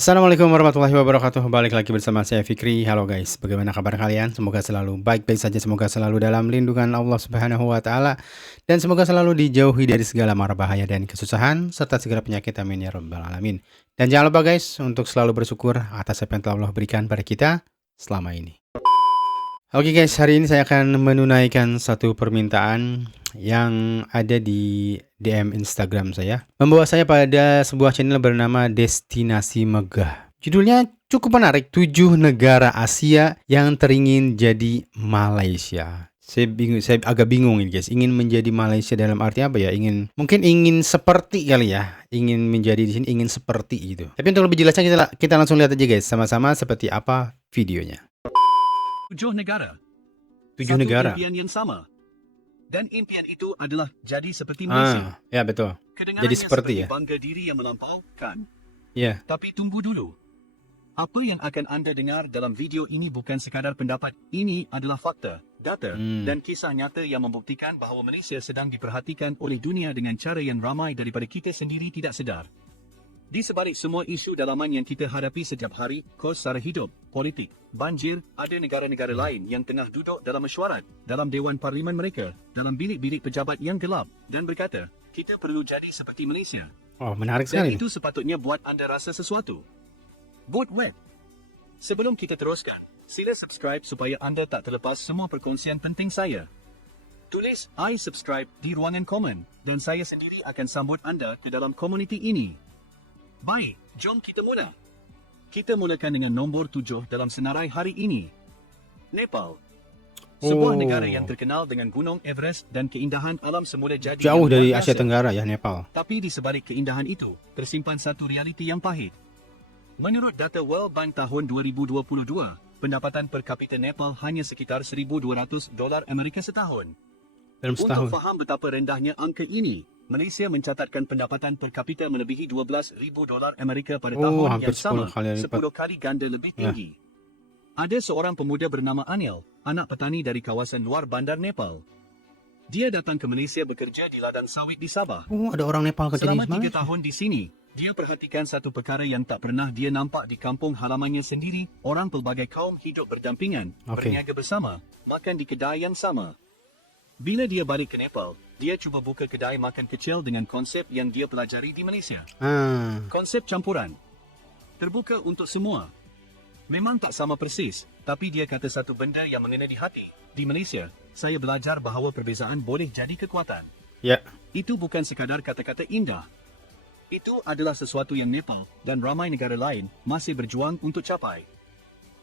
Assalamualaikum warahmatullahi wabarakatuh. Balik lagi bersama saya Fikri. Halo guys, bagaimana kabar kalian? Semoga selalu baik-baik saja, semoga selalu dalam lindungan Allah Subhanahu wa taala dan semoga selalu dijauhi dari segala mara bahaya dan kesusahan serta segala penyakit, amin ya rabbal alamin. Dan jangan lupa guys untuk selalu bersyukur atas apa yang telah Allah berikan pada kita selama ini. Oke guys, hari ini saya akan menunaikan satu permintaan yang ada di DM Instagram saya. Membawa saya pada sebuah channel bernama Destinasi Megah. Judulnya cukup menarik, 7 negara Asia yang teringin jadi Malaysia. Saya agak bingung ini guys. Ingin menjadi Malaysia dalam arti apa ya? Mungkin ingin seperti kali ya. Ingin menjadi di sini, ingin seperti gitu. Tapi untuk lebih jelasnya kita langsung lihat aja guys, sama-sama seperti apa videonya. 7 negara. 7 negara. Impian yang sama. Dan impian itu adalah jadi seperti Malaysia. Ya betul. Jadi seperti ya. Bangga diri yang melampaukan. Ya. Tapi tunggu dulu. Apa yang akan anda dengar dalam video ini bukan sekadar pendapat. Ini adalah fakta, data dan kisah nyata yang membuktikan bahawa Malaysia sedang diperhatikan oleh dunia dengan cara yang ramai daripada kita sendiri tidak sedar. Di sebalik semua isu dalaman yang kita hadapi setiap hari, kos sara hidup, politik, banjir, ada negara-negara lain yang tengah duduk dalam mesyuarat, dalam Dewan Parlimen mereka, dalam bilik-bilik pejabat yang gelap dan berkata, kita perlu jadi seperti Malaysia. Oh, menarik Dan sekali. itu sepatutnya buat anda rasa sesuatu. Boot web. Sebelum kita teruskan, sila subscribe supaya anda tak terlepas semua perkongsian penting saya. Tulis I subscribe di ruangan komen dan saya sendiri akan sambut anda ke dalam komuniti ini. Baik, jom kita mula. Kita mulakan dengan nombor 7 dalam senarai hari ini. Nepal. Sebuah negara yang terkenal dengan Gunung Everest dan keindahan alam semula jadi Jauh yang dari luar Asia biasa. Tenggara ya, Nepal. Tapi di sebalik keindahan itu, tersimpan satu realiti yang pahit. Menurut data World Bank tahun 2022, pendapatan per kapita Nepal hanya sekitar $1,200 Amerika setahun. Dalam Untuk setahun. faham betapa rendahnya angka ini, Malaysia mencatatkan pendapatan per kapita melebihi $12,000 Amerika pada tahun hampir yang sama, 10 kali lipat. 10 kali ganda lebih tinggi. Ada seorang pemuda bernama Anil, anak petani dari kawasan luar bandar Nepal. Dia datang ke Malaysia bekerja di ladang sawit di Sabah. Ada orang Nepal kerja di Selama 3 Malaysia. tahun di sini, dia perhatikan satu perkara yang tak pernah dia nampak di kampung halamannya sendiri. Orang pelbagai kaum hidup berdampingan, berniaga bersama, makan di kedai yang sama. Bila dia balik ke Nepal, dia cuba buka kedai makan kecil dengan konsep yang dia pelajari di Malaysia. Konsep campuran. Terbuka untuk semua. Memang tak sama persis, tapi dia kata satu benda yang mengena di hati. Di Malaysia, saya belajar bahawa perbezaan boleh jadi kekuatan. Ya. Itu bukan sekadar kata-kata indah. Itu adalah sesuatu yang Nepal dan ramai negara lain masih berjuang untuk capai.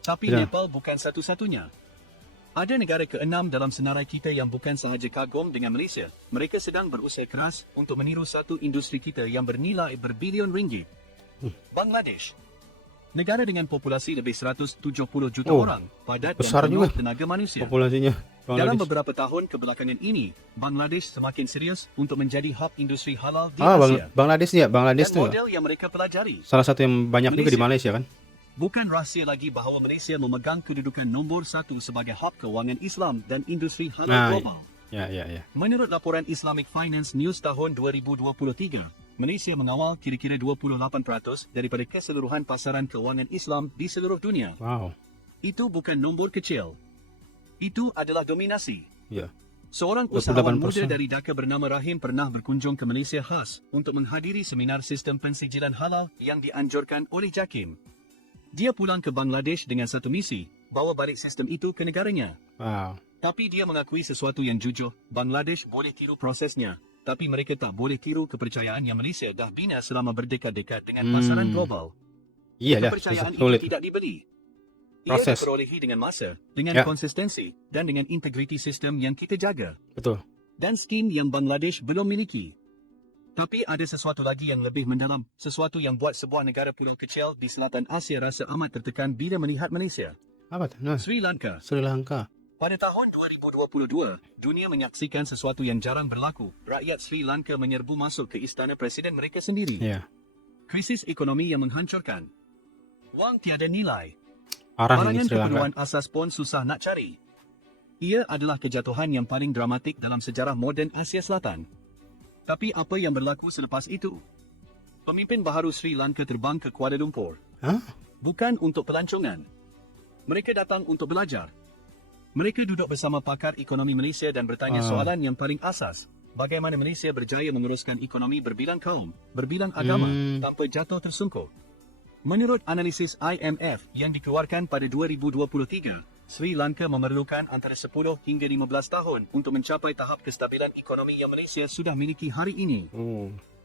Tapi Ya. Nepal bukan satu-satunya. Ada negara ke-6 dalam senarai kita yang bukan sahaja kagum dengan Malaysia. Mereka sedang berusaha keras untuk meniru satu industri kita yang bernilai berbilion ringgit. Bangladesh. Negara dengan populasi lebih 170 juta orang, padat dan besar penuh juga tenaga manusia. populasinya. Dalam Bangladesh. beberapa tahun kebelakangan ini, Bangladesh semakin serius untuk menjadi hub industri halal di Asia. Bangladesh ya, Bangladesh Dan tuh model yang mereka pelajari. salah satu yang banyak juga di Malaysia kan. Bukan rahsia lagi bahawa Malaysia memegang kedudukan nombor 1 sebagai hub kewangan Islam dan industri halal global. Ya. Menurut laporan Islamic Finance News tahun 2023, Malaysia mengawal kira-kira 28% daripada keseluruhan pasaran kewangan Islam di seluruh dunia. Wow. Itu bukan nombor kecil. Itu adalah dominasi. Ya. Seorang usahawan 28%. muda dari Dhaka bernama Rahim pernah berkunjung ke Malaysia khas untuk menghadiri seminar sistem pensijilan halal yang dianjurkan oleh JAKIM. Dia pulang ke Bangladesh dengan satu misi, bawa balik sistem itu ke negaranya. Wow. Tapi dia mengakui sesuatu yang jujur, Bangladesh boleh tiru prosesnya, tapi mereka tak boleh tiru kepercayaan yang Malaysia dah bina selama berdekat-dekat dengan pasaran global. Iya dah, Kepercayaan itu sulit. tidak dibeli. Ia Proses. diperolehi dengan masa, dengan Ya. konsistensi, dan dengan integriti sistem yang kita jaga. Betul. Dan skim yang Bangladesh belum miliki. Tapi ada sesuatu lagi yang lebih mendalam, sesuatu yang buat sebuah negara pulau kecil di selatan Asia rasa amat tertekan bila melihat Malaysia. Apa tuh? Nah, Sri Lanka. Sri Lanka. Pada tahun 2022, dunia menyaksikan sesuatu yang jarang berlaku. Rakyat Sri Lanka menyerbu masuk ke istana presiden mereka sendiri. Ya. Krisis ekonomi yang menghancurkan. Wang tiada nilai. Parah ini Barangan Sri Lanka. keperluan asas pun susah nak cari. Ia adalah kejatuhan yang paling dramatik dalam sejarah moden Asia Selatan. Tapi apa yang berlaku selepas itu? Pemimpin baharu Sri Lanka terbang ke Kuala Lumpur. Hah? Bukan untuk pelancongan. Mereka datang untuk belajar. Mereka duduk bersama pakar ekonomi Malaysia dan bertanya soalan yang paling asas. Bagaimana Malaysia berjaya meneruskan ekonomi berbilang kaum, berbilang agama, tanpa jatuh tersungkur. Menurut analisis IMF yang dikeluarkan pada 2023, Sri Lanka memerlukan antara 10 hingga 15 tahun untuk mencapai tahap kestabilan ekonomi yang Malaysia sudah miliki hari ini.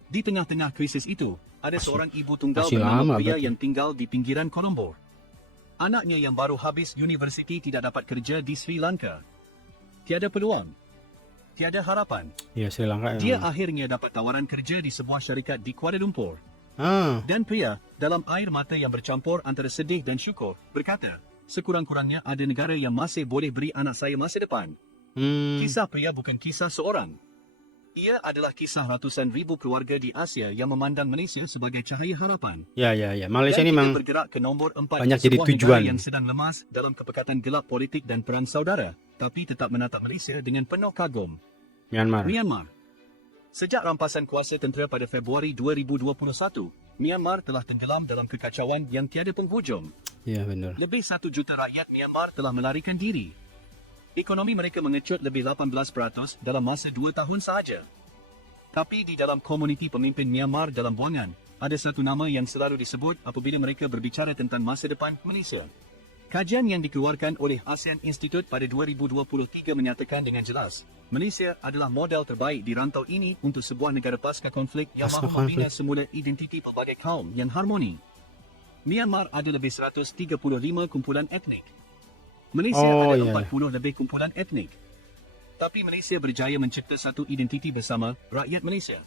Di tengah-tengah krisis itu, ada seorang ibu tunggal masih bernama lama pria berarti. yang tinggal di pinggiran Colombo. Anaknya yang baru habis universiti tidak dapat kerja di Sri Lanka. Tiada peluang. Tiada harapan. Ya, Sri Lanka Dia emang. akhirnya dapat tawaran kerja di sebuah syarikat di Kuala Lumpur. Ah, Dan pria, dalam air mata yang bercampur antara sedih dan syukur, berkata, sekurang-kurangnya ada negara yang masih boleh beri anak saya masa depan. Kisah pria bukan kisah seorang. Ia adalah kisah ratusan ribu keluarga di Asia yang memandang Malaysia sebagai cahaya harapan. ya. Malaysia Dan ini kita memang bergerak ke nombor 4 banyak jadi sebuah tujuan. negara yang sedang lemas dalam kepekatan gelap politik dan perang saudara, tapi tetap menatap Malaysia dengan penuh kagum. Myanmar. Sejak rampasan kuasa tentera pada Februari 2021, Myanmar telah tenggelam dalam kekacauan yang tiada penghujung. Ya, benar. Lebih 1 juta rakyat Myanmar telah melarikan diri. Ekonomi mereka mengecut lebih 18% dalam masa 2 tahun sahaja. Tapi di dalam komuniti pemimpin Myanmar dalam buangan, ada satu nama yang selalu disebut apabila mereka berbicara tentang masa depan Malaysia. Kajian yang dikeluarkan oleh ASEAN Institute pada 2023 menyatakan dengan jelas, Malaysia adalah model terbaik di rantau ini untuk sebuah negara pasca konflik yang mahu membina semula identiti pelbagai kaum yang harmoni. Myanmar ada lebih 135 kumpulan etnik. Malaysia ada 40 lebih kumpulan etnik. Tapi Malaysia berjaya mencipta satu identiti bersama rakyat Malaysia.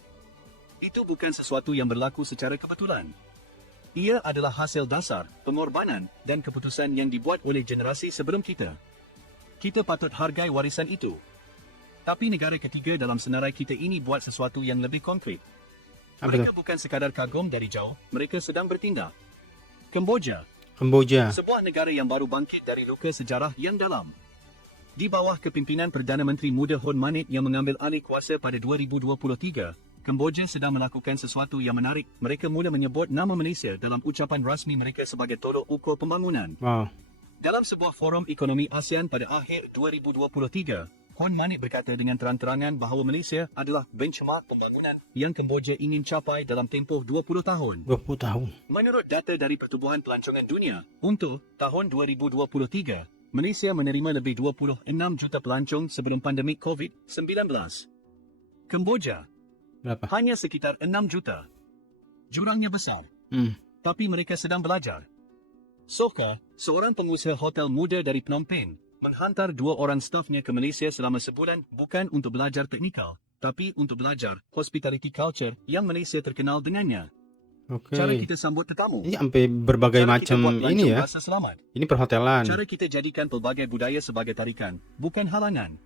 Itu bukan sesuatu yang berlaku secara kebetulan. Ia adalah hasil dasar, pengorbanan dan keputusan yang dibuat oleh generasi sebelum kita. Kita patut hargai warisan itu. Tapi negara ketiga dalam senarai kita ini buat sesuatu yang lebih konkret. Mereka bukan sekadar kagum dari jauh, mereka sedang bertindak. Kemboja. Sebuah negara yang baru bangkit dari luka sejarah yang dalam. Di bawah kepimpinan Perdana Menteri muda Hun Manet yang mengambil alih kuasa pada 2023, Kemboja sedang melakukan sesuatu yang menarik. Mereka mula menyebut nama Malaysia dalam ucapan rasmi mereka sebagai tolok ukur pembangunan. Dalam sebuah forum ekonomi ASEAN pada akhir 2023, Hun Manet berkata dengan terang-terangan bahawa Malaysia adalah benchmark pembangunan yang Kemboja ingin capai dalam tempoh 20 tahun. 20 tahun. Menurut data dari Pertubuhan Pelancongan Dunia, untuk tahun 2023, Malaysia menerima lebih 26 juta pelancong sebelum pandemik COVID-19. Kemboja Berapa? hanya sekitar 6 juta. Jurangnya besar, tapi mereka sedang belajar. Soka, seorang pengusaha hotel muda dari Phnom Penh, menghantar 2 orang stafnya ke Malaysia selama sebulan bukan untuk belajar teknikal, tapi untuk belajar hospitality culture yang Malaysia terkenal dengannya. Cara kita sambut tetamu. Ini sampai berbagai Cara macam kita buat ini pelancong ya. rasa selamat. Ini perhotelan. Cara kita jadikan pelbagai budaya sebagai tarikan, bukan halangan.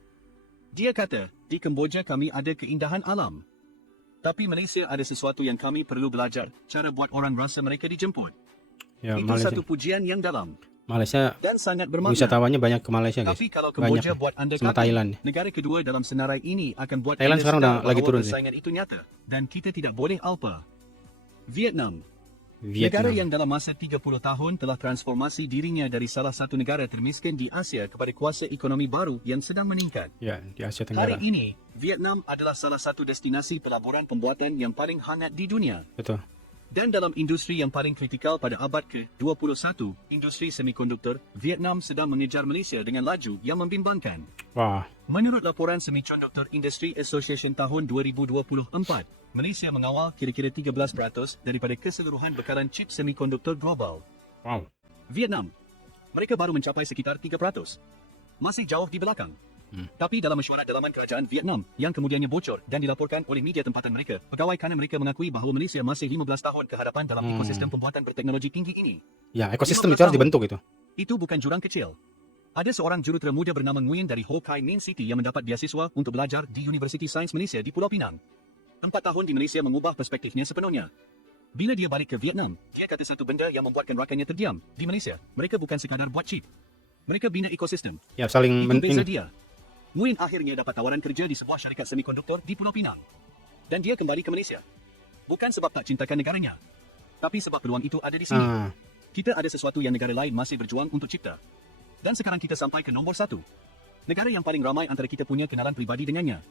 Dia kata, di Kemboja kami ada keindahan alam. Tapi Malaysia ada sesuatu yang kami perlu belajar, cara buat orang rasa mereka dijemput. Ya, Itu Malaysia. satu pujian yang dalam Malaysia dan sangat bermakna. wisatawannya banyak ke Malaysia, guys. Tapi kalau Banyak Kemboja nih. buat anda Sama kata, Thailand. negara kedua dalam senarai ini akan buat Thailand anda sekarang sedar udah lagi bahawa turun sih. persaingan itu nyata dan kita tidak boleh alpa. Vietnam. Negara yang dalam masa 30 tahun telah transformasi dirinya dari salah satu negara termiskin di Asia kepada kuasa ekonomi baru yang sedang meningkat. Ya, di Asia Tenggara. Hari ini, Vietnam adalah salah satu destinasi pelaburan pembuatan yang paling hangat di dunia. Betul. Dan dalam industri yang paling kritikal pada abad ke-21, industri semikonduktor, Vietnam sedang mengejar Malaysia dengan laju yang membimbangkan. Wah, Menurut laporan Semiconductor Industry Association tahun 2024, Malaysia mengawal kira-kira 13% daripada keseluruhan bekalan chip semikonduktor global. wow. Vietnam, mereka baru mencapai sekitar 3%. Masih jauh di belakang. Tapi dalam mesyuarat dalaman kerajaan Vietnam yang kemudiannya bocor dan dilaporkan oleh media tempatan mereka, pegawai kanan mereka mengakui bahawa Malaysia masih 15 tahun ke hadapan dalam ekosistem pembuatan berteknologi tinggi ini. Ya, ekosistem 15 itu harus tahun. dibentuk itu. Itu bukan jurang kecil. Ada seorang jurutera muda bernama Nguyen dari Ho Chi Minh City yang mendapat beasiswa untuk belajar di Universiti Sains Malaysia di Pulau Pinang. 4 tahun di Malaysia mengubah perspektifnya sepenuhnya. Bila dia balik ke Vietnam, dia kata satu benda yang membuatkan rakannya terdiam. Di Malaysia, mereka bukan sekadar buat chip. Mereka bina ekosistem. Ya, saling Itu beza ini. dia. Nguyen akhirnya dapat tawaran kerja di sebuah syarikat semikonduktor di Pulau Pinang. Dan dia kembali ke Malaysia. Bukan sebab tak cintakan negaranya, tapi sebab peluang itu ada di sini. Kita ada sesuatu yang negara lain masih berjuang untuk cipta. Dan sekarang kita sampai ke nombor 1. Negara yang paling ramai antara kita punya kenalan pribadi dengannya.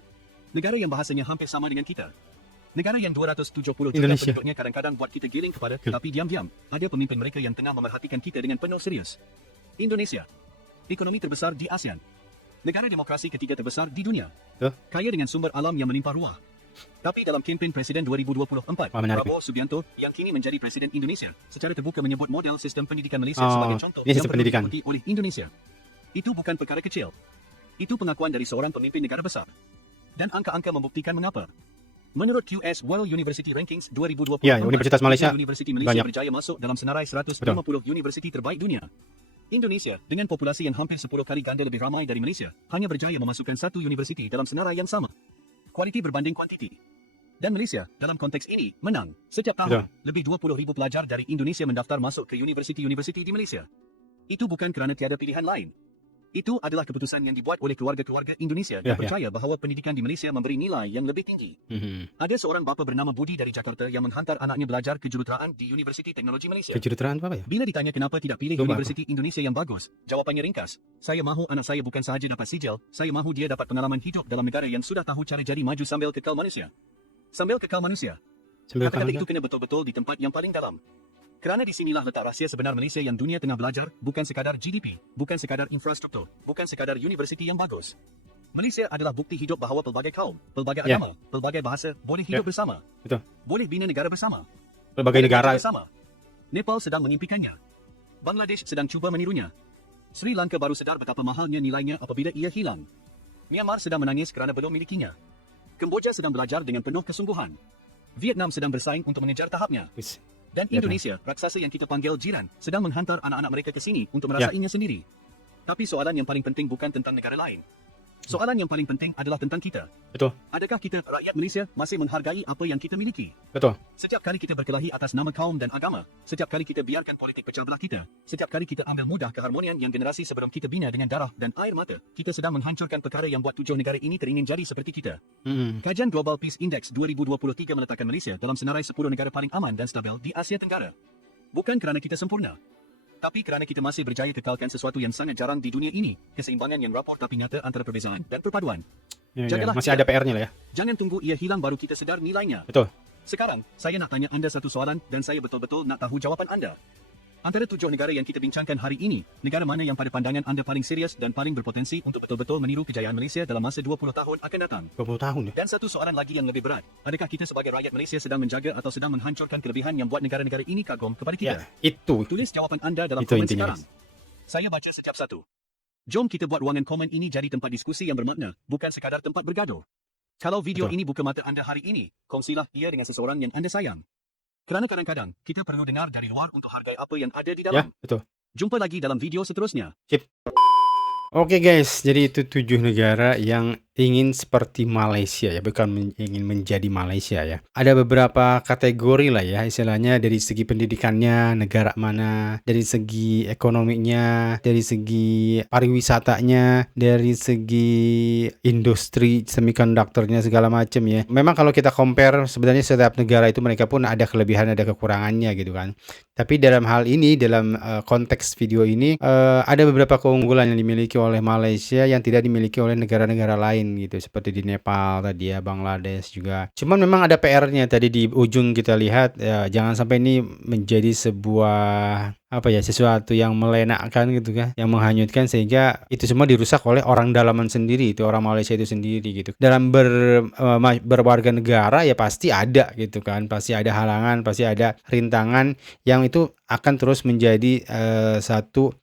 Negara yang bahasanya hampir sama dengan kita. Negara yang 270 juta Indonesia. penduduknya kadang-kadang buat kita giling kepada, tetapi diam-diam, ada pemimpin mereka yang tengah memerhatikan kita dengan penuh serius. Indonesia. Ekonomi terbesar di ASEAN. Negara demokrasi ketiga terbesar di dunia. Kaya dengan sumber alam yang melimpah ruah. Tapi dalam kempen Presiden 2024, Prabowo Subianto yang kini menjadi Presiden Indonesia secara terbuka menyebut model sistem pendidikan Malaysia sebagai contoh yang perlu diikuti oleh Indonesia. Itu bukan perkara kecil. Itu pengakuan dari seorang pemimpin negara besar. Dan angka-angka membuktikan mengapa. Menurut QS World University Rankings 2024, Universitas Malaysia, University Malaysia berjaya masuk dalam senarai 150 universiti terbaik dunia. Indonesia, dengan populasi yang hampir 10 kali ganda lebih ramai dari Malaysia, hanya berjaya memasukkan satu universiti dalam senarai yang sama. Kualiti berbanding kuantiti. Dan Malaysia, dalam konteks ini, menang. Setiap tahun, lebih 20,000 pelajar dari Indonesia mendaftar masuk ke universiti-universiti di Malaysia. Itu bukan kerana tiada pilihan lain. Itu adalah keputusan yang dibuat oleh keluarga-keluarga Indonesia yang percaya bahawa pendidikan di Malaysia memberi nilai yang lebih tinggi. Ada seorang bapa bernama Budi dari Jakarta yang menghantar anaknya belajar kejuruteraan di Universiti Teknologi Malaysia. Kejuruteraan apa ya? Bila ditanya kenapa tidak pilih Universiti Indonesia yang bagus, jawapannya ringkas. Saya mahu anak saya bukan sahaja dapat sijil, saya mahu dia dapat pengalaman hidup dalam negara yang sudah tahu cara jadi maju sambil kekal manusia. Sambil kekal manusia. Kata-kata itu kena betul-betul di tempat yang paling dalam. Kerana di sinilah letak rahsia sebenar Malaysia yang dunia tengah belajar, bukan sekadar GDP, bukan sekadar infrastruktur, bukan sekadar universiti yang bagus. Malaysia adalah bukti hidup bahawa pelbagai kaum, pelbagai agama, pelbagai bahasa boleh hidup bersama. Boleh bina negara bersama. Pelbagai negara bersama. Nepal sedang mengimpikannya. Bangladesh sedang cuba menirunya. Sri Lanka baru sedar betapa mahalnya nilainya apabila ia hilang. Myanmar sedang menangis kerana belum milikinya. Kemboja sedang belajar dengan penuh kesungguhan. Vietnam sedang bersaing untuk mengejar tahapnya. Dan Indonesia, raksasa yang kita panggil jiran, sedang menghantar anak-anak mereka ke sini untuk merasainya sendiri. Tapi soalan yang paling penting bukan tentang negara lain. Soalan yang paling penting adalah tentang kita. Adakah kita, rakyat Malaysia, masih menghargai apa yang kita miliki? Setiap kali kita berkelahi atas nama kaum dan agama, setiap kali kita biarkan politik pecah belah kita, setiap kali kita ambil mudah keharmonian yang generasi sebelum kita bina dengan darah dan air mata, kita sedang menghancurkan perkara yang buat 7 negara ini teringin jadi seperti kita. Kajian Global Peace Index 2023 meletakkan Malaysia dalam senarai 10 negara paling aman dan stabil di Asia Tenggara. Bukan kerana kita sempurna, tapi kerana kita masih berjaya kekalkan sesuatu yang sangat jarang di dunia ini, keseimbangan yang rapor tapi nyata antara perbezaan dan perpaduan. Masih ada PR-nya lah ya. Jangan tunggu ia hilang baru kita sedar nilainya. Sekarang, saya nak tanya anda satu soalan dan saya betul-betul nak tahu jawapan anda. Antara 7 negara yang kita bincangkan hari ini, negara mana yang pada pandangan anda paling serius dan paling berpotensi untuk betul-betul meniru kejayaan Malaysia dalam masa 20 tahun akan datang? 20 tahun ya? Dan satu soalan lagi yang lebih berat. Adakah kita sebagai rakyat Malaysia sedang menjaga atau sedang menghancurkan kelebihan yang buat negara-negara ini kagum kepada kita? Itu. Tulis jawapan anda dalam komen sekarang. Saya baca setiap satu. Jom kita buat ruangan komen ini jadi tempat diskusi yang bermakna, bukan sekadar tempat bergaduh. Kalau video ini buka mata anda hari ini, kongsilah ia dengan seseorang yang anda sayang. Kerana kadang-kadang, kita perlu dengar dari luar untuk hargai apa yang ada di dalam. Jumpa lagi dalam video seterusnya. Oke guys, jadi itu 7 negara yang ingin seperti Malaysia ya, bukan ingin menjadi Malaysia ya. Ada beberapa kategori lah ya, istilahnya dari segi pendidikannya, negara mana, dari segi ekonominya, dari segi pariwisatanya, dari segi industri semikonduktornya segala macam ya. Memang kalau kita compare sebenarnya setiap negara itu mereka pun ada kelebihan, ada kekurangannya gitu kan. Tapi dalam hal ini, dalam konteks video ini, ada beberapa keunggulan yang dimiliki oleh Malaysia yang tidak dimiliki oleh negara-negara lain gitu, seperti di Nepal tadi ya, Bangladesh juga. Cuman memang ada PR-nya tadi di ujung kita lihat ya, jangan sampai ini menjadi sebuah sesuatu yang melenakkan gitu kan, yang menghanyutkan sehingga itu semua dirusak oleh orang dalaman sendiri, itu orang Malaysia itu sendiri gitu. Dalam berwarga negara ya pasti ada gitu kan, pasti ada halangan, pasti ada rintangan yang itu akan terus menjadi satu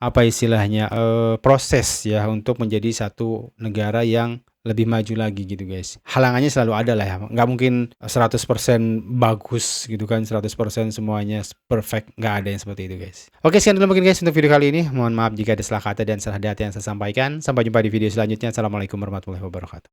proses ya untuk menjadi satu negara yang lebih maju lagi gitu guys. Halangannya selalu ada lah ya. Nggak mungkin 100% bagus gitu kan, 100% semuanya perfect. Nggak ada yang seperti itu guys. Oke, sekian dulu mungkin guys untuk video kali ini. Mohon maaf jika ada salah kata dan salah data yang saya sampaikan. Sampai jumpa di video selanjutnya. Assalamualaikum warahmatullahi wabarakatuh.